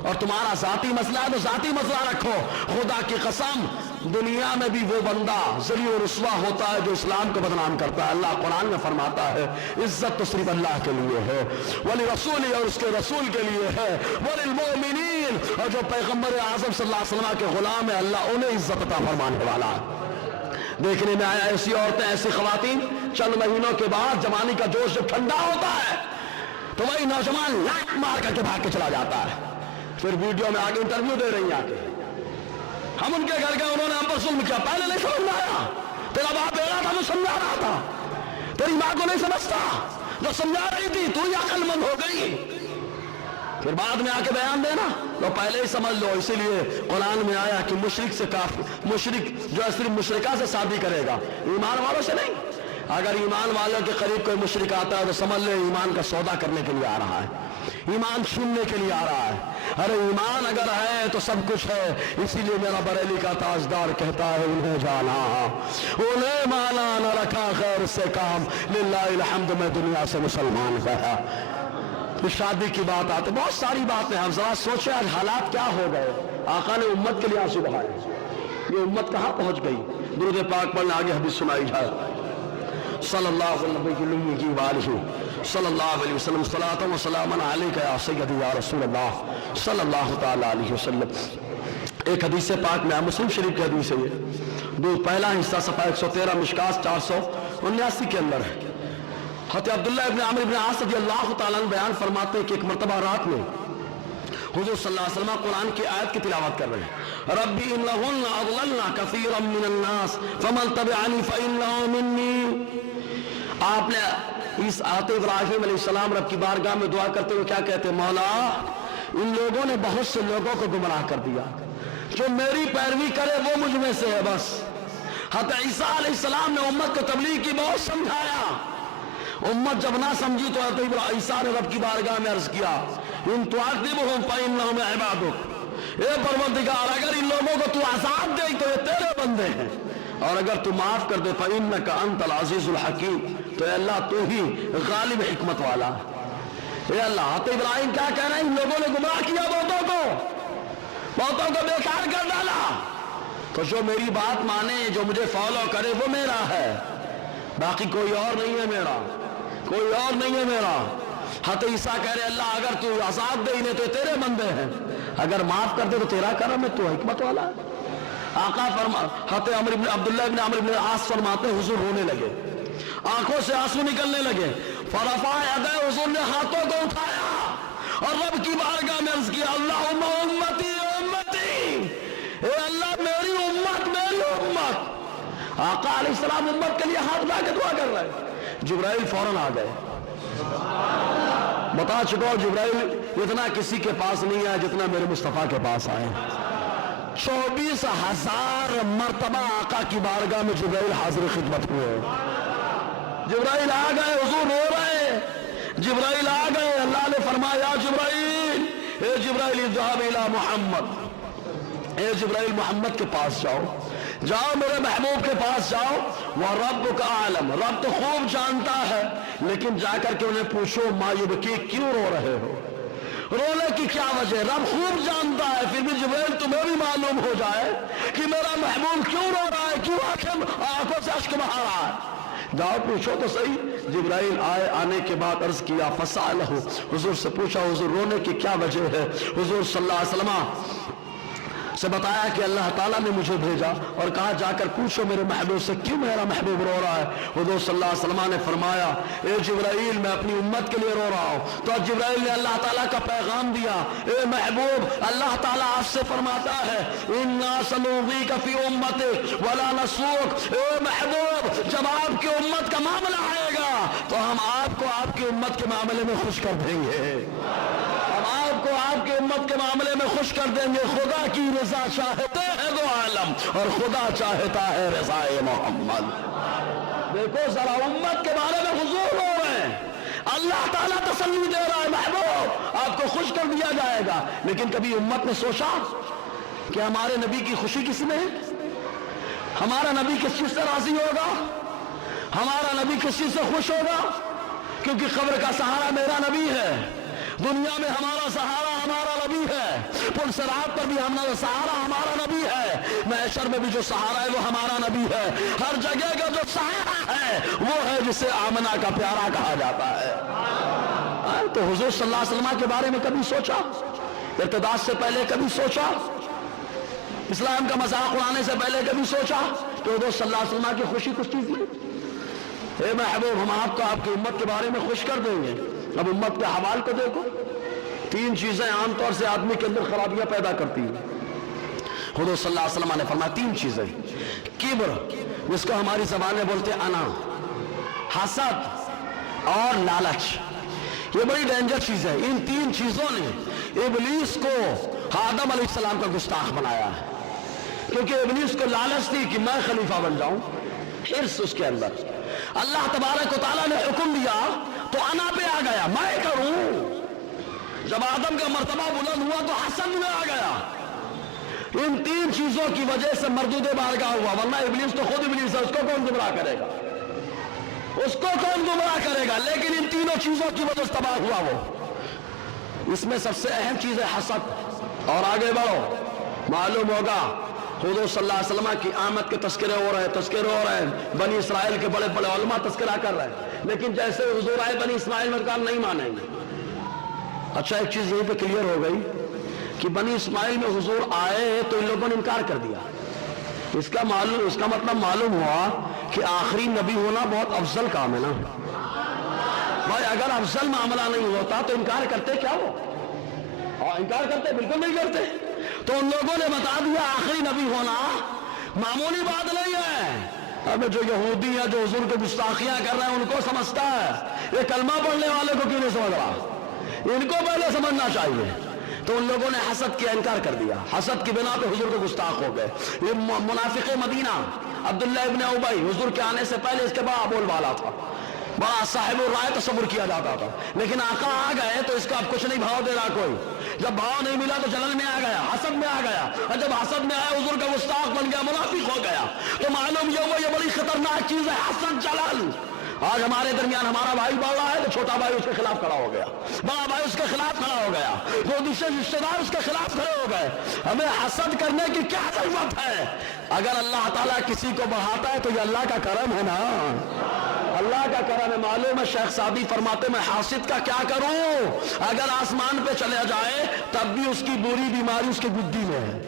اور تمہارا ذاتی مسئلہ ہے تو ذاتی مسئلہ رکھو. خدا کی قسم دنیا میں بھی وہ بندہ ذلیل و رسوا ہوتا ہے جو اسلام کو بدنام کرتا ہے. اللہ قرآن میں فرماتا ہے عزت تو صرف اللہ کے لیے ہے, ولرسولہ اور اس کے رسول کے لیے ہے, وللمؤمنین اور جو پیغمبر اعظم صلی اللہ علیہ وسلم کے غلام ہے اللہ انہیں عزت عطا فرمانے والا ہے. دیکھنے میں آیا ایسی عورتیں ایسی خواتین چند مہینوں کے بعد جوانی کا جوش جب ٹھنڈا ہوتا ہے تو وہی نوجوان لائٹ مار کر کے بھاگ کے چلا جاتا ہے. پھر ویڈیو میں آگے انٹرویو دے رہی ہیں آ کے, ہم ان کے گھر گئے انہوں نے ہم پر ظلم کیا, پہلے نہیں سمجھ میں آیا, تیرا باپ بیڑا تھا جو سمجھا رہا تھا, تیری ماں کو نہیں سمجھتا جو سمجھا رہی تھی, تو ہی عقل مند ہو گئی. پھر بعد میں آ کے بیان دینا تو پہلے ہی سمجھ لو. اسی لیے قرآن میں آیا کہ مشرک سے مشرک جو ہے صرف مشرکہ سے شادی کرے گا, ایمان والوں سے نہیں. اگر ایمان والوں کے قریب کوئی مشرک آتا ہے تو سمجھ لے ایمان کا سودا کرنے کے لیے آ رہا ہے, ایمان چھیننے کے لیے آ رہا ہے. ارے ایمان اگر ہے تو سب کچھ ہے. اسی لیے میرا بریلی کا تاجدار کہتا ہے انہیں جانا انہیں مانا نہ رکھا خیر سے کام, للہ الحمد میں دنیا سے مسلمان گیا. شادی کی بات آتے بہت ساری باتیں, ہم ذرا سوچیں آج حالات کیا ہو گئے. آقا نے امت کے لیے آنسو بہائے, یہ امت کہاں پہنچ گئی. درود پاک پڑھنا آگے حدیث سنائی جائے. صلی اللہ علیہ صلی اللہ علیہ وسلم صلاۃ و سلام علیک یا سیدی یا رسول اللہ صلی اللہ تعالی علیہ وسلم. ایک حدیث پاک میں مسلم شریف کی حدیث ہے, یہ پہلا حصہ صفحہ 113 مشکات 479 کے اندر ہے. حضرت عبداللہ ابن عمرو ابن عاص رضی اللہ تعالیٰ عنہ بیان فرماتے ہیں کہ ایک مرتبہ رات میں حضور صلی اللہ علیہ وسلم قرآن کی آیت کی تلاوت کر رہے ہیں, ربی انہن اضللن کثیرا من الناس فمن تبعنی فانہ منی. آپ نے اس حضرت ابراہیم علیہ السلام رب کی بارگاہ میں دعا کرتے ہوئے کیا کہتے ہیں, مولا ان لوگوں نے بہت سے لوگوں کو گمراہ کر دیا, جو میری پیروی کرے وہ مجھ میں سے ہے بس. حضرت عیسیٰ علیہ السلام نے امت کو تبلیغ کی بہت سمجھایا, امت جب نہ سمجھی تو حضرت عیسیٰ نے رب کی بارگاہ میں عرض کیا ان تعذبہم فانہم عبادک, اے پروردگار اگر ان لوگوں کو تو عذاب دے تو یہ تیرے بندے ہیں, اور اگر تو معاف کر دے فانک انت العزیز الحکیم, تو اے اللہ تو ہی غالب حکمت والا. اے اللہ حضرت ابراہیم کیا کہہ رہے ہیں, ان لوگوں نے گمراہ کیا بہتوں کو بیکار کر ڈالا, تو جو میری بات مانے جو مجھے فالو کرے وہ میرا ہے, باقی کوئی اور نہیں ہے میرا, کوئی اور نہیں ہے میرا. حضرت عیسیٰ کہہ رہے اللہ اگر تو عذاب دے انہیں تو تیرے بندے ہیں, اگر معاف کر دے تو تیرا کرم ہے, تو حکمت والا ہے. آقا حضرت عبداللہ ابن عمرو ابن عاص فرماتے ہیں حضور رونے لگے, آنکھوں سے آنسو نکلنے لگے. فرفع یدہ, حضور نے ہاتھوں کو اٹھایا اور رب کی بارگاہ میں عرض کیا اللہم امتی امتی, اے اللہ میری امت میری امت. آقا علیہ السلام امت کے لیے ہاتھ اٹھا کے دعا کر رہے ہیں. جبرائیل فوراً آ گئے. بتا چکا جبرائیل اتنا کسی کے پاس نہیں آیا جتنا میرے مصطفیٰ کے پاس آئے. 24,000 مرتبہ آقا کی بارگاہ میں جبرائیل حاضر خدمت ہوئے. جبرائیل آ گئے, حضور رو رہے, جبرائیل آ گئے. اللہ نے فرمایا جبرائیل, اے جبرائیل اذهب الى محمد, اے جبرائیل محمد کے پاس جاؤ, جاؤ میرے محبوب کے پاس جاؤ. وَرَبُّكَ أَعْلَمُ, رب تو خوب جانتا ہے, لیکن جا کر کے انہیں پوچھو مَا يُبْكِيكَ, کیوں رو رہے ہو, رونے کی کیا وجہ. رب خوب جانتا ہے, پھر بھی جبرائیل تمہیں بھی معلوم ہو جائے کہ میرا محبوب کیوں رو رہا ہے, کیوں آنکھوں سے اشک بہا رہا ہے. جاؤ پوچھو تو صحیح. جبرائیل آئے, آنے کے بعد عرض کیا فَسَأَلَهُ, حضور سے پوچھا حضور رونے کی کیا وجہ ہے. حضور صلی اللہ علیہ وسلم سے بتایا کہ اللہ تعالیٰ نے مجھے بھیجا اور کہا جا کر پوچھو میرے محبوب سے کیوں میرا محبوب رو رہا ہے. حضور صلی اللہ علیہ وسلم نے فرمایا اے جبرائیل میں اپنی امت کے لیے رو رہا ہوں. تو جبرائیل نے اللہ تعالیٰ کا پیغام دیا, اے محبوب اللہ تعالیٰ آپ سے فرماتا ہے اِنَّا سَنُوِّيكَ فِي أُمَّتِكَ وَلَا نَسُوءُكَ, اے محبوب جب آپ کی امت کا معاملہ آئے گا تو ہم آپ کو آپ کی امت کے معاملے میں خوش کر دیں گے, ہم آپ کو آپ کی امت کے معاملے میں خوش کر دیں گے. خدا کی رضا چاہتے ہیں دو عالم, اور خدا چاہتا ہے رضا محمد. دیکھو ذرا امت کے بارے میں حضور رو رہے ہیں, اللہ تعالیٰ تسلی دے رہا ہے محبوب آپ کو خوش کر دیا جائے گا. لیکن کبھی امت نے سوچا کہ ہمارے نبی کی خوشی کس میں ہے, ہمارا نبی کس چیز سے راضی ہوگا, ہمارا نبی کس چیز سے خوش ہوگا. کیونکہ قبر کا سہارا میرا نبی ہے, دنیا میں ہمارا سہارا ہمارا نبی ہے, پل صراط پر بھی ہمارا سہارا ہمارا نبی ہے, محشر میں بھی جو سہارا ہے وہ ہمارا نبی ہے, ہر جگہ کا جو سہارا ہے وہ ہے جسے آمنہ کا پیارا کہا جاتا ہے. تو حضور صلی اللہ علیہ وسلم کے بارے میں کبھی سوچا؟ ارتداد سے پہلے کبھی سوچا؟ اسلام کا مذاق اڑانے سے پہلے کبھی سوچا کہ حضور صلی اللہ علیہ وسلم کی خوشی کچھ چیز نہیں؟ اے محبوب, ہم آپ کو آپ کی امت کے بارے میں خوش کر دیں گے. اب امت کے حوال کو دیکھو, 3 چیزیں عام طور سے آدمی کے اندر خرابیاں پیدا کرتی ہیں. حضور صلی اللہ علیہ وسلم نے فرمایا 3 چیزیں. کبر, جس کو ہماری زبان میں بولتے انا, حسد اور لالچ. یہ بڑی ڈینجر چیز ہے. ان 3 چیزوں نے ابلیس کو آدم علیہ السلام کا گستاخ بنایا ہے, کیونکہ ابلیس کو لالچ تھی کہ میں خلیفہ بن جاؤں, حرص اس کے اندر. اللہ تبارک و تعالیٰ نے حکم دیا تو انا پہ آ گیا, میں کروں. جب آدم کا مرتبہ بلند ہوا تو حسد میں آ گیا. ان 3 چیزوں کی وجہ سے مردود بارگاہ ہوا, ورنہ ابلیس تو خود ابلیس ہے, اس کو کون گمراہ کرے گا؟ اس کو کون گمراہ کرے گا؟ لیکن ان 3 چیزوں کی وجہ سے تباہ ہوا وہ. اس میں سب سے اہم چیز ہے حسد. اور آگے بڑھو, معلوم ہوگا حضور صلی اللہ علیہ وسلم کی آمد کے تذکرے ہو رہے ہیں, بنی اسرائیل کے بڑے بڑے علماء تذکرہ کر رہے ہیں, لیکن جیسے حضور آئے بنی اسماعیل میں کام نہیں مانیں گے. اچھا, ایک چیز یہیں پہ کلیئر ہو گئی کہ بنی اسماعیل میں حضور آئے تو ان لوگوں نے انکار کر دیا. اس کا مطلب معلوم ہوا کہ آخری نبی ہونا بہت افضل کام ہے نا بھائی. اگر افضل معاملہ نہیں ہوتا تو انکار کرتے کیا وہ؟ انکار کرتے؟ بالکل نہیں کرتے. تو ان لوگوں نے بتا دیا آخری نبی ہونا معمولی بات نہیں ہے. اب جو یہودی ہے جو حضور کو گستاخیاں کر رہے ہیں ان کو سمجھتا ہے, یہ کلمہ پڑھنے والے کو کیوں نہیں سمجھ رہا؟ ان کو پہلے سمجھنا چاہیے. تو ان لوگوں نے حسد کیا, انکار کر دیا. حسد کی بنا پہ حضور کو گستاخ ہو گئے. یہ منافق مدینہ عبداللہ ابن ابی, حضور کے آنے سے پہلے اس کے بڑا بول والا تھا, بڑا صاحب الرائے تصور کیا جاتا تھا. لیکن آقا آ گئے تو اس کا اب کچھ نہیں بھاؤ دے رہا کوئی. جب بھاؤ نہیں ملا تو جلن میں آ گیا, حسد میں آ گیا, اور جب حسد میں آیا حضور کا گستاخ بن گیا, منافق ہو گیا. تو معلوم یہ ہوا یہ بڑی خطرناک چیز ہے حسد, جلال. آج ہمارے درمیان ہمارا بھائی بڑھ رہا ہے تو چھوٹا بھائی اس کے خلاف کھڑا ہو گیا, بڑا بھائی اس کے خلاف کھڑا ہو گیا, وہ دوسرے رشتے دار اس کے خلاف کھڑے ہو گئے. ہمیں حسد کرنے کی کیا ضرورت ہے؟ اگر اللہ تعالیٰ کسی کو بڑھاتا ہے تو یہ اللہ کا کرم ہے نا, اللہ کا کرم ہے. معلوم ہے شیخ سعدی فرماتے میں حاسد کا کیا کروں, اگر آسمان پہ چلے جائے تب بھی اس کی بری بیماری اس کی گدی میں ہے.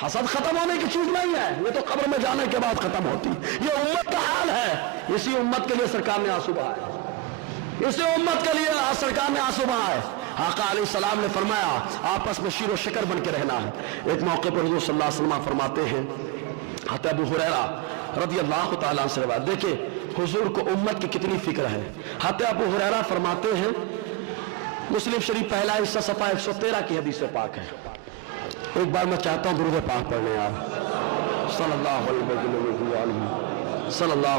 حسد ختم ہونے کی چیز نہیں ہے, یہ تو قبر میں جانے کے بعد ختم ہوتی. یہ امت کا حال ہے. اسی امت کے لیے سرکار نے آنسو بہائے, اسی امت کے لیے سرکار نے آنسو بہائے. آقا علیہ السلام نے فرمایا آپس میں شیر و شکر بن کے رہنا ہے. ایک موقع پر حضور صلی اللہ علیہ وسلم فرماتے ہیں, حضرت ابو ہریرہ رضی اللہ تعالیٰ عنہ سے روایت. دیکھیں حضور کو امت کی کتنی فکر ہے. حضرت ابو ہریرہ فرماتے ہیں, مسلم شریف پہلا حصہ صفحہ 113 کی حدیث پاک ہے. ایک بار میں چاہتا ہوں درود پاک پڑھنے یار, صلی اللہ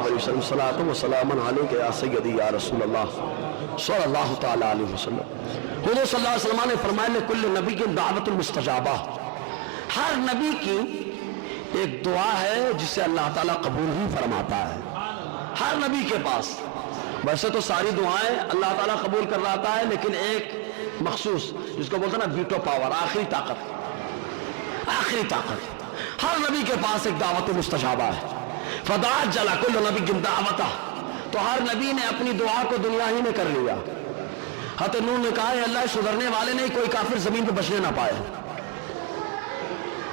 علیہ وسلم, صلاۃ و سلام علیک یا سیدی یا رسول اللہ صلی اللہ تعالی علیہ وسلم. حضور صلی اللہ علیہ وسلم نے فرمایا لکل نبی کی دعوت المستجابہ, ہر نبی کی ایک دعا ہے جسے اللہ تعالیٰ قبول ہی فرماتا ہے. ہر نبی کے پاس, ویسے تو ساری دعائیں اللہ تعالیٰ قبول کر رہا ہے, لیکن ایک مخصوص جس کو بولتے ہیں نا ویٹو پاور, آخری طاقت, آخری طاقت. ہر نبی کے پاس ایک دعوت مستجابہ ہے. فدعت جلا کل نبی کی دعوتہ, تو ہر نبی نے اپنی دعا کو دنیا ہی میں کر لیا. حضرت نوح نے کہا ہے اللہ سدھرنے والے نہیں, کوئی کافر زمین پہ بچنے نہ پائے.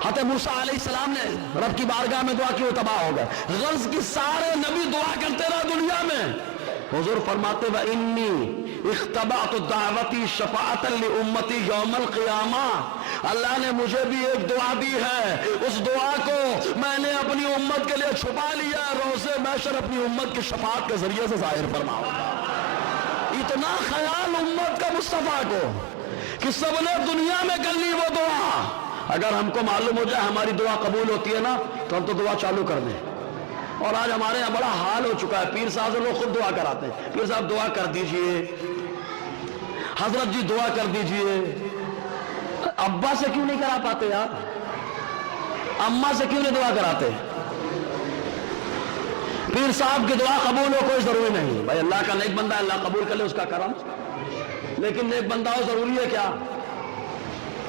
حضرت موسیٰ علیہ السلام نے رب کی بارگاہ میں دعا کی, وہ تباہ ہو گئے. غرض کی سارے نبی دعا کرتے رہے دنیا میں. حضور فرماتے وَإِنِّي اِخْتَبَعْتُ دَعْوَتِي شَفَاعَةً لِأُمَّتِي يَوْمَ الْقِيَامَةِ, اللہ نے مجھے بھی ایک دعا دی ہے, اس دعا کو میں نے اپنی امت کے لیے چھپا لیا, روز محشر اپنی امت کی شفاعت کے ذریعے سے ظاہر فرماؤں گا. اتنا خیال امت کا مصطفیٰ کو کہ سب نے دنیا میں کر لی وہ دعا. اگر ہم کو معلوم ہو جائے ہماری دعا قبول ہوتی ہے نا تو ہم تو دعا چالو کر دیں. اور آج ہمارے یہاں بڑا حال ہو چکا ہے, پیر صاحب سے لوگ خود دعا کراتے ہیں, پیر صاحب دعا کر دیجئے, حضرت جی دعا کر دیجئے. ابا سے کیوں نہیں کرا پاتے یار, اماں سے کیوں نہیں دعا کراتے؟ پیر صاحب کی دعا قبول ہو کوئی ضروری نہیں بھائی, اللہ کا نیک بندہ اللہ قبول کر لے, اس کا کرم. لیکن نیک بندہ ہو ضروری ہے کیا؟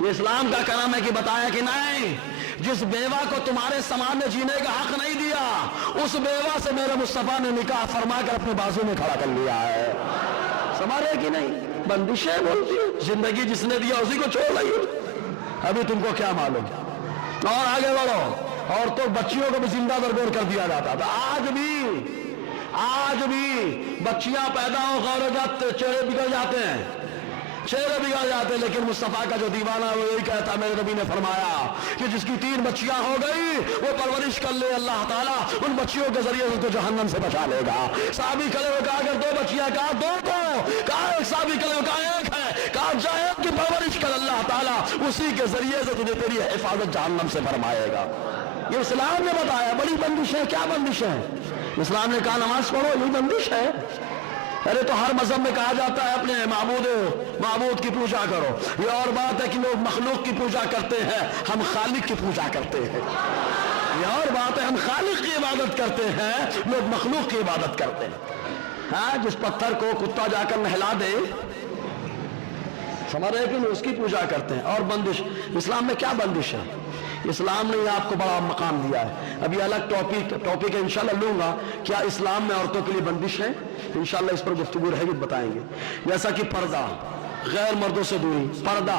یہ اسلام کا کرم ہے کہ بتایا کہ نہیں، جس بیوہ کو تمہارے سامنے جینے کا حق نہیں دیا، اس بیوہ سے میرے مصطفیٰ نے نکاح فرما کر اپنے بازو میں کھڑا کر لیا ہے. سمجھ رہے کہ نہیں؟ بندشیں بولتی ہے، زندگی جس نے دیا اسی کو چھوڑ رہی ہے. ابھی تم کو کیا معلوم. اور آگے بڑھو. اور تو بچیوں کو بھی زندہ درگور کر دیا جاتا تھا. آج بھی بچیاں پیدا ہو غور ہو جاتے، چہرے بگڑ جاتے ہیں، لیکن مصطفیٰ کا جو دیوانہ وہ یہی کہتا، میرے نبی نے فرمایا کہ جس کی 3 بچیاں ہو گئی وہ پرورش کر لے، اللہ تعالیٰ ان بچیوں کے ذریعے ان کو جہنم سے بچا لے گا. صحابی کھڑے ہو کہا اگر 2 بچیاں، کہا 2 کو، کہا ایک. صحابی کھڑے ہو کہا 1 ہے، کہا جائے کی پرورش کر، اللہ تعالیٰ اسی کے ذریعے سے تجھے تیری حفاظت جہنم سے فرمائے گا. یہ اسلام نے بتایا. بڑی بندش ہے. کیا بندش ہے؟ اسلام نے کہا نماز پڑھو، یہی بندش ہے. ارے تو ہر مذہب میں کہا جاتا ہے اپنے معبود کی پوجا کرو. یہ اور بات ہے کہ لوگ مخلوق کی پوجا کرتے ہیں، ہم خالق کی پوجا کرتے ہیں. یہ اور بات ہے، ہم خالق کی عبادت کرتے ہیں، لوگ مخلوق کی عبادت کرتے ہیں. ہاں، جس پتھر کو کتا جا کر نہلا دے، سمجھ رہے کہ اس کی پوجا کرتے ہیں. اور بندش اسلام میں کیا بندش ہے؟ اسلام نے آپ کو بڑا مقام دیا ہے. ابھی الگ ٹاپک ہے انشاءاللہ لوں گا. کیا اسلام میں عورتوں کے لیے بندش ہے؟ انشاءاللہ اس پر گفتگو رہے گی، بتائیں گے. جیسا کہ پردہ، غیر مردوں سے دوری، پردہ.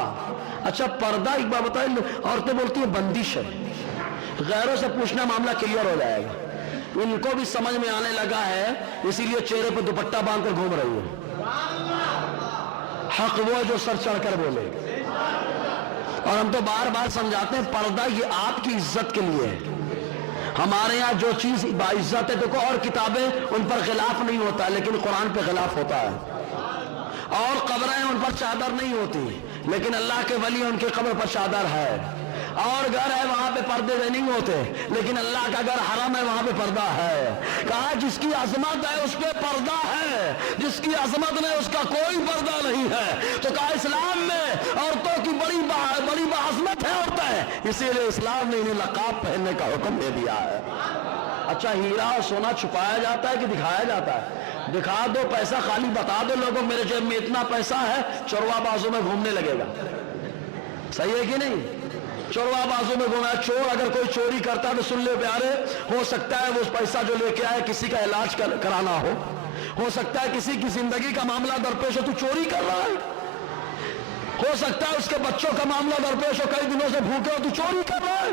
اچھا پردہ ایک بار بتائیں، عورتیں بولتی ہیں بندش ہے. غیروں سے پوچھنا معاملہ کلیئر ہو جائے گا. ان کو بھی سمجھ میں آنے لگا ہے، اسی لیے چہرے پہ دوپٹہ باندھ کر گھوم رہی ہے. حق وہ جو سر چڑھ کر بولے. اور ہم تو بار بار سمجھاتے ہیں پردہ یہ آپ کی عزت کے لیے ہے. ہمارے یہاں جو چیز باعزت ہے، دیکھو اور کتابیں ان پر خلاف نہیں ہوتا لیکن قرآن پہ خلاف ہوتا ہے. اور قبریں ان پر چادر نہیں ہوتی لیکن اللہ کے ولی ان کی قبر پر چادر ہے. اور گھر ہے وہاں پہ پردے نہیں ہوتے لیکن اللہ کا گھر حرم ہے وہاں پہ پردہ ہے. کہا جس کی عظمت ہے اس پہ پردہ ہے، جس کی عظمت نہیں اس کا کوئی پردہ نہیں ہے. تو کہا اسلام میں عورتوں کی بڑی بعظمت ہے عورتیں، اسی لیے اسلام نے انہیں لقاب پہننے کا حکم دے دیا ہے. اچھا ہیرا اور سونا چھپایا جاتا ہے کہ دکھایا جاتا ہے؟ دکھا دو. پیسہ خالی بتا دو لوگوں میرے جیب میں اتنا پیسہ ہے، چوروا بازو میں گھومنے لگے گا. صحیح ہے کہ نہیں؟ چوروا بازو میں گھومنا. چور اگر کوئی چوری کرتا ہے تو سن لے پیارے، ہو سکتا ہے وہ پیسہ جو لے کے آئے کسی کا علاج کرانا ہو سکتا ہے کسی کی زندگی کا معاملہ درپیش ہو، تو چوری کر رہا ہے. ہو سکتا ہے اس کے بچوں کا معاملہ درپیش ہو، کئی دنوں سے بھوکے ہو، تو چوری کر رہا ہے.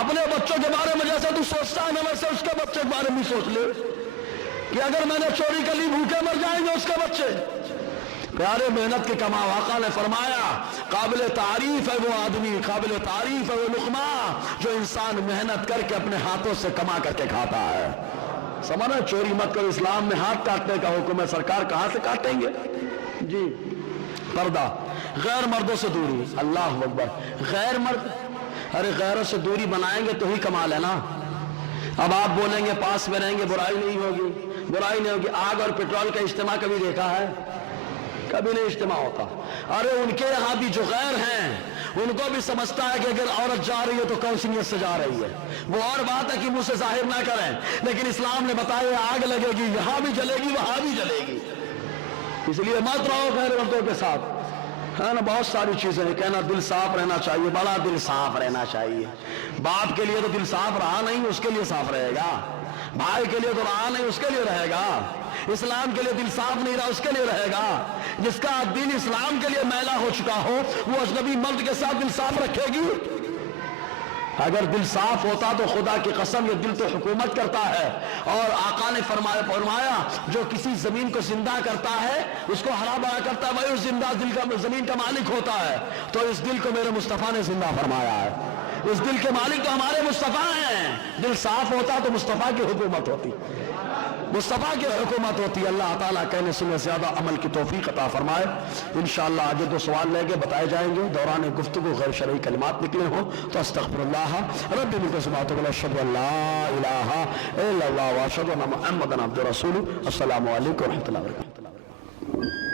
اپنے بچوں کے بارے میں جیسے تو سوچتا ہے نا، ویسے اس کے بچے کے بارے میں سوچ لے کہ اگر میں نے چوری کر لی بھوکے مر جائیں گے اس کے بچے. پیارے محنت کے کما. آقا نے فرمایا قابل تعریف ہے وہ آدمی، قابل تعریف ہے وہ لقمہ جو انسان محنت کر کے اپنے ہاتھوں سے کما کر کے کھاتا ہے. سمجھنا، چوری مت کرو. اسلام میں ہاتھ کاٹنے کا حکم ہے. سرکار کہاں سے کاٹیں گے جی؟ پردہ. غیر مردوں سے دوری. اللہ اکبر. غیر مرد، ارے غیروں سے دوری بنائیں گے تو ہی کمال ہے نا. اب آپ بولیں گے پاس میں رہیں گے برائی نہیں ہوگی. آگ اور پیٹرول کا اجتماع کبھی دیکھا ہے؟ کبھی نہیں اجتماع ہوتا. ارے ان کے یہاں بھی جو غیر ہیں ان کو بھی سمجھتا ہے کہ اگر عورت جا رہی ہے تو کون سی نیت سے جا رہی ہے. وہ اور بات ہے کہ منہ سے ظاہر نہ کریں لیکن اسلام نے بتایا آگ لگے گی، یہاں بھی جلے گی وہاں بھی جلے گی. اس لیے مت رہو غیر مردوں کے ساتھ، ہے نا. بہت ساری چیزیں کہنا دل صاف رہنا چاہیے، بڑا دل صاف رہنا چاہیے. باپ کے لیے تو دل صاف رہا نہیں، اس کے لیے صاف رہے گا. بھائی کے لیے تو رہا نہیں، اس کے لیے رہے گا. اسلام کے لیے دل صاف نہیں رہا، اس کے لیے رہے گا. جس کا دل اسلام کے لیے میلا ہو چکا ہو وہ اجنبی مرد کے ساتھ دل صاف رکھے گی؟ اگر دل صاف ہوتا تو خدا کی قسم یہ دل تو حکومت کرتا ہے. اور آقا نے فرمایا جو کسی زمین کو زندہ کرتا ہے، اس کو ہرا بھرا کرتا ہے، وہی اس زندہ دل کا زمین کا مالک ہوتا ہے. تو اس دل کو میرے مصطفیٰ نے زندہ فرمایا ہے. اس دل کے مالک تو ہمارے مصطفیٰ ہیں. دل صاف ہوتا تو مصطفیٰ کی حکومت ہوتی، مصطفیٰ کی حکومت ہوتی. اللہ تعالیٰ کہنے سننے زیادہ عمل کی توفیق عطا فرمائے. انشاءاللہ آگے 2 سوال لے کے بتائے جائیں گے. دوران گفتگو غیر شرعی کلمات نکلے ہوں تو استغفر اللہ رب من السماوات والارض اشہد ان لا الہ الا اللہ واشہد ان محمدا عبدہ ورسولہ. السلام علیکم ورحمۃ اللہ وبرکاتہ.